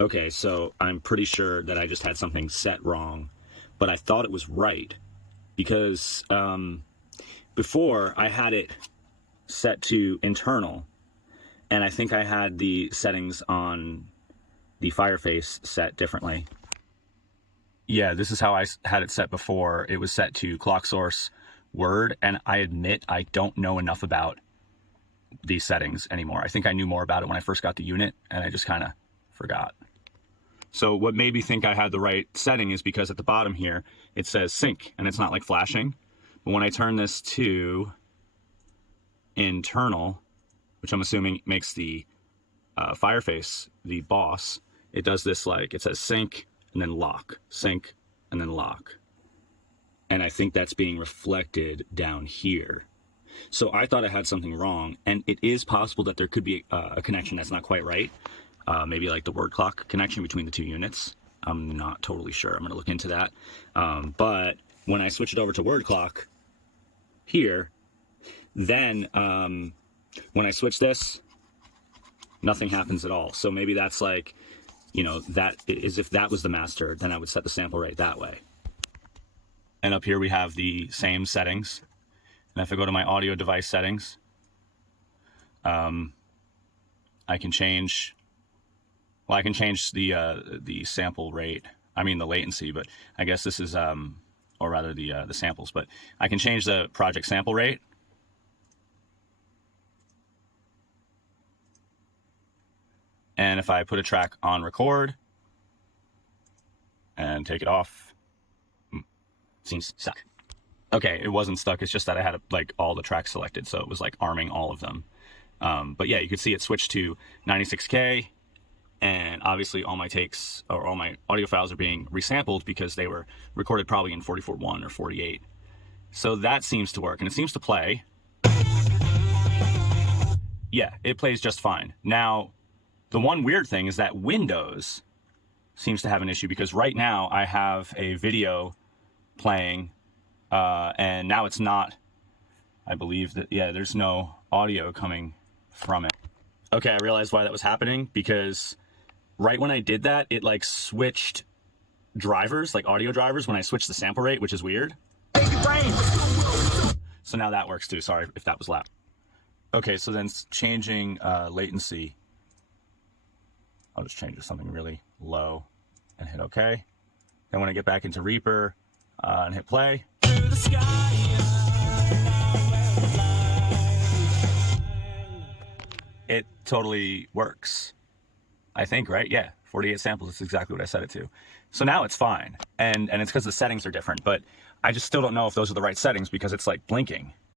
Okay, so I'm pretty sure that I just had something set wrong, but I thought it was right because before I had it set to internal, and I think I had the settings on the Fireface set differently. Yeah, this is how I had it set before. It was set to clock source word, and I admit I don't know enough about these settings anymore. I think I knew more about it when I first got the unit, and I just kind of forgot. So what made me think I had the right setting is because at the bottom here, it says sync, and it's not like flashing. But when I turn this to internal, which I'm assuming makes the Fireface the boss, it does this like, it says sync and then lock, sync and then lock. And I think that's being reflected down here. So I thought I had something wrong, and it is possible that there could be a connection that's not quite right. Maybe like the word clock connection between the two units. I'm not totally sure. I'm going to look into that. But when I switch it over to word clock here, then when I switch this, nothing happens at all. So maybe that's like, you know, that is if that was the master, then I would set the sample rate that way. And up here we have the same settings. And if I go to my audio device settings, I can change, well, I can change the sample rate. I mean the latency, but I guess this is, or rather the samples, but I can change the project sample rate. And if I put a track on record and take it off, seems stuck. Okay, it wasn't stuck. It's just that I had like all the tracks selected, so it was like arming all of them. But yeah, you could see it switched to 96K, and obviously all my takes or all my audio files are being resampled because they were recorded probably in 44.1 or 48. So that seems to work, and it seems to play. Yeah, it plays just fine. Now, the one weird thing is that Windows seems to have an issue because right now I have a video playing and now it's not, I believe that, yeah, there's no audio coming from it. Okay, I realized why that was happening, because right when I did that, it like switched drivers, like audio drivers, when I switched the sample rate, which is weird. So now that works too. Sorry if that was loud. Okay, so then changing latency. I'll just change it to something really low and hit OK. Then when I get back into Reaper and hit play, it totally works. I think, right? Yeah, 48 samples is exactly what I set it to. So now it's fine. And it's because the settings are different, but I just still don't know if those are the right settings because it's like blinking.